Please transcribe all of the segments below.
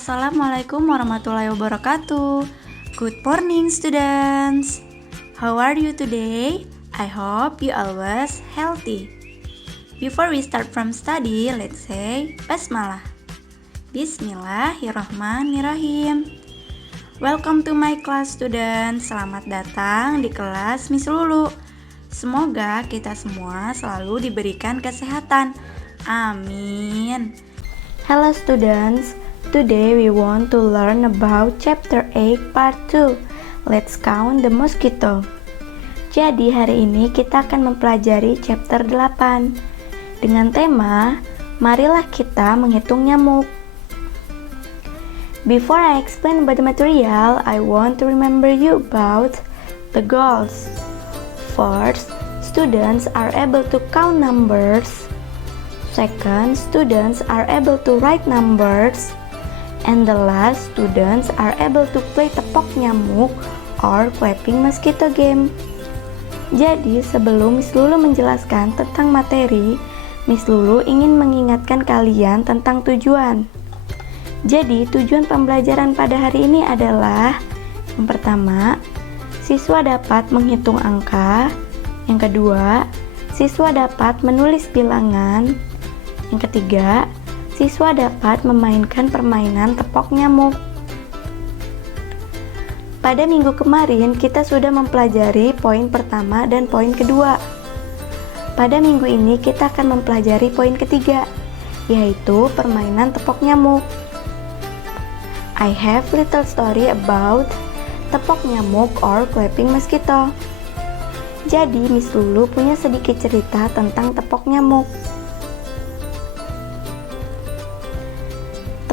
Assalamualaikum warahmatullahi wabarakatuh. Good morning, students. How are you today? I hope you always healthy. Before we start from study, let's say Basmalah. Bismillahirrahmanirrahim. Welcome to my class, students. Selamat datang di kelas Miss Lulu. Semoga kita semua selalu diberikan kesehatan. Amin. Hello students, today we want to learn about chapter 8 part 2. Let's count the mosquito. Jadi hari ini kita akan mempelajari chapter 8 dengan tema marilah kita menghitung nyamuk. Before I explain about the material, I want to remember you about the goals. First, students are able to count numbers. Second, students are able to write numbers. And the last, students are able to play tepok nyamuk or clapping mosquito game. Jadi, sebelum Miss Lulu menjelaskan tentang materi, Miss Lulu ingin mengingatkan kalian tentang tujuan. Jadi, tujuan pembelajaran pada hari ini adalah yang pertama, siswa dapat menghitung angka. Yang kedua, siswa dapat menulis bilangan. Yang ketiga, siswa dapat memainkan permainan tepok nyamuk. Pada minggu kemarin, kita sudah mempelajari poin pertama dan poin kedua. Pada minggu ini, kita akan mempelajari poin ketiga, yaitu permainan tepok nyamuk. I have little story about tepok nyamuk or clapping mosquito. Jadi, Miss Lulu punya sedikit cerita tentang tepok nyamuk.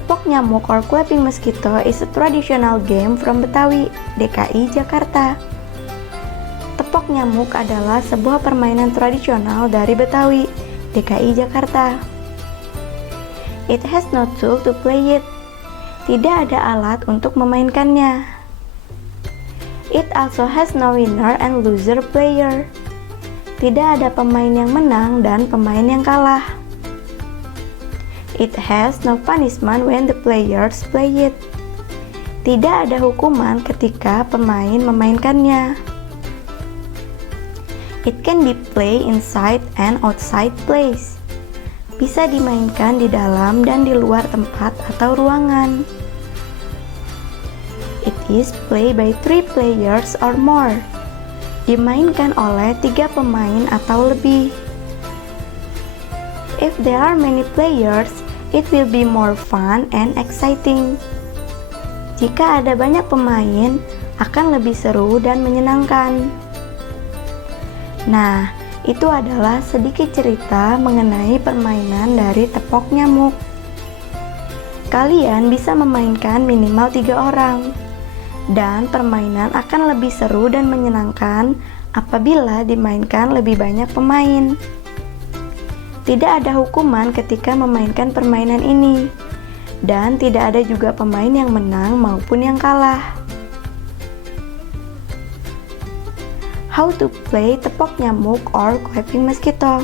Tepok nyamuk or clapping mosquito is a traditional game from Betawi, DKI Jakarta. Tepok nyamuk adalah sebuah permainan tradisional dari Betawi, DKI Jakarta. It has no tool to play it. Tidak ada alat untuk memainkannya. It also has no winner and loser player. Tidak ada pemain yang menang dan pemain yang kalah. It has no punishment when the players play it. Tidak ada hukuman ketika pemain memainkannya. It can be played inside and outside place. Bisa dimainkan di dalam dan di luar tempat atau ruangan. It is played by 3 players or more. Dimainkan oleh 3 pemain atau lebih. If there are many players, it will be more fun and exciting. Jika ada banyak pemain, akan lebih seru dan menyenangkan. Nah, itu adalah sedikit cerita mengenai permainan dari tepok nyamuk. Kalian bisa memainkan minimal 3 orang. Dan permainan akan lebih seru dan menyenangkan apabila dimainkan lebih banyak pemain. Tidak ada hukuman ketika memainkan permainan ini, dan tidak ada juga pemain yang menang maupun yang kalah. How to play tepok nyamuk or clapping mosquito?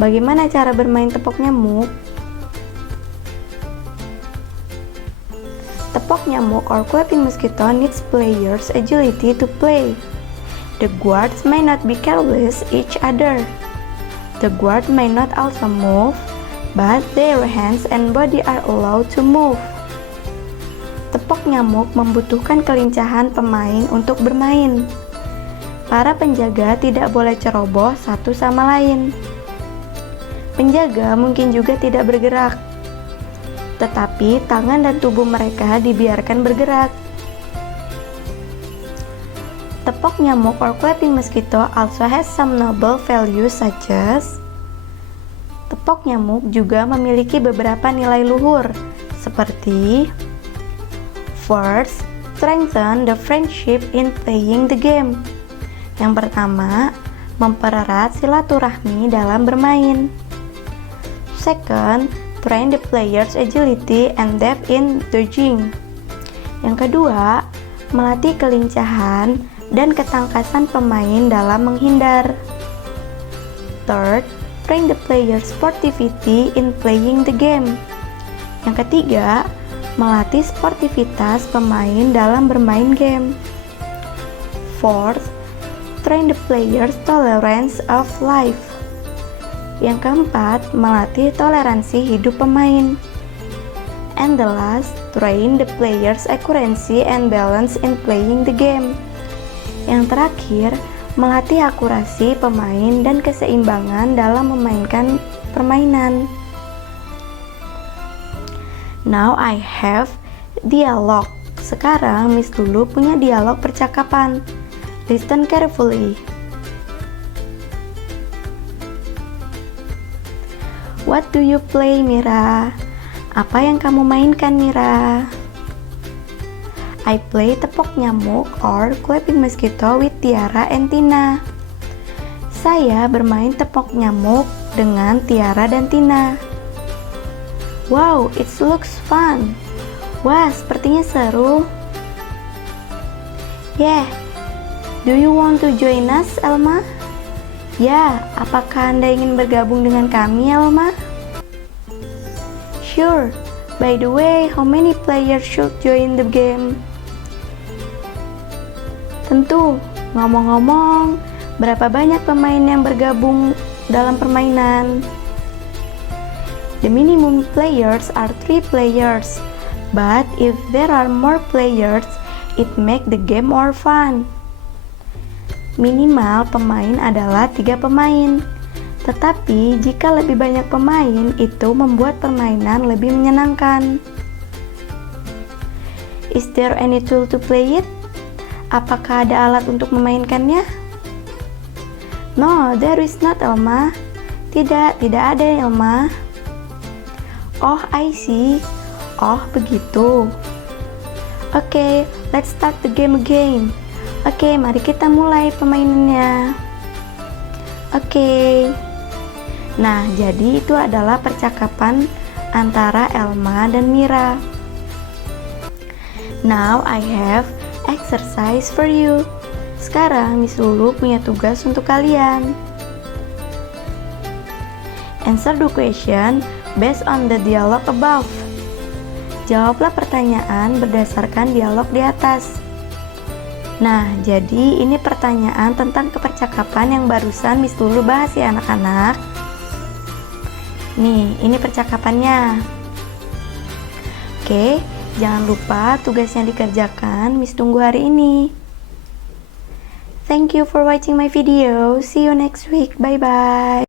Bagaimana cara bermain tepok nyamuk? Tepok nyamuk or clapping mosquito needs players' agility to play. The guards may not be careless each other. The guard may not also move, but their hands and body are allowed to move. Tepok nyamuk membutuhkan kelincahan pemain untuk bermain. Para penjaga tidak boleh ceroboh satu sama lain. Penjaga mungkin juga tidak bergerak, tetapi tangan dan tubuh mereka dibiarkan bergerak. Tepok nyamuk or clapping mosquito also has some noble values such as tepok nyamuk juga memiliki beberapa nilai luhur seperti first, strengthen the friendship in playing the game. Yang pertama, mempererat silaturahmi dalam bermain. Second, train the players' agility and depth in dodging. Yang kedua, melatih kelincahan dan ketangkasan pemain dalam menghindar. Third, train the players' sportivity in playing the game. Yang ketiga, melatih sportivitas pemain dalam bermain game. Fourth, train the players' tolerance of life. Yang keempat, melatih toleransi hidup pemain. And the last, train the players' accuracy and balance in playing the game. Yang terakhir, melatih akurasi pemain dan keseimbangan dalam memainkan permainan. Now I have dialog. Sekarang Miss Lulu punya dialog percakapan. Listen carefully. What do you play, Mira? Apa yang kamu mainkan, Mira? I play tepok nyamuk or clapping mosquito with Tiara and Tina. Saya bermain tepok nyamuk dengan Tiara dan Tina. Wow, it looks fun. Wah, sepertinya seru. Yeah, do you want to join us, Elma? Ya, apakah Anda ingin bergabung dengan kami, Elma? Sure. By the way, how many players should join the game? Tentu, ngomong-ngomong, berapa banyak pemain yang bergabung dalam permainan? The minimum players are 3 players, but if there are more players, it make the game more fun. Minimal pemain adalah 3 pemain, tetapi jika lebih banyak pemain, itu membuat permainan lebih menyenangkan. Is there any tool to play it? Apakah ada alat untuk memainkannya? No, there is not, Elma. Tidak ada, Elma. Oh, I see. Oh, begitu. Okay, let's start the game again. Oke, mari kita mulai permainannya. Oke. Nah, jadi itu adalah percakapan antara Elma dan Mira. Now I have exercise for you. Sekarang Miss Lulu punya tugas untuk kalian. Answer the question based on the dialogue above. Jawablah pertanyaan berdasarkan dialog di atas. Nah, jadi ini pertanyaan tentang kepercakapan yang barusan Miss Lulu bahas ya anak-anak. Nih, ini percakapannya. Oke, jangan lupa tugasnya dikerjakan, Miss tunggu hari ini. Thank you for watching my video. See you next week. Bye-bye.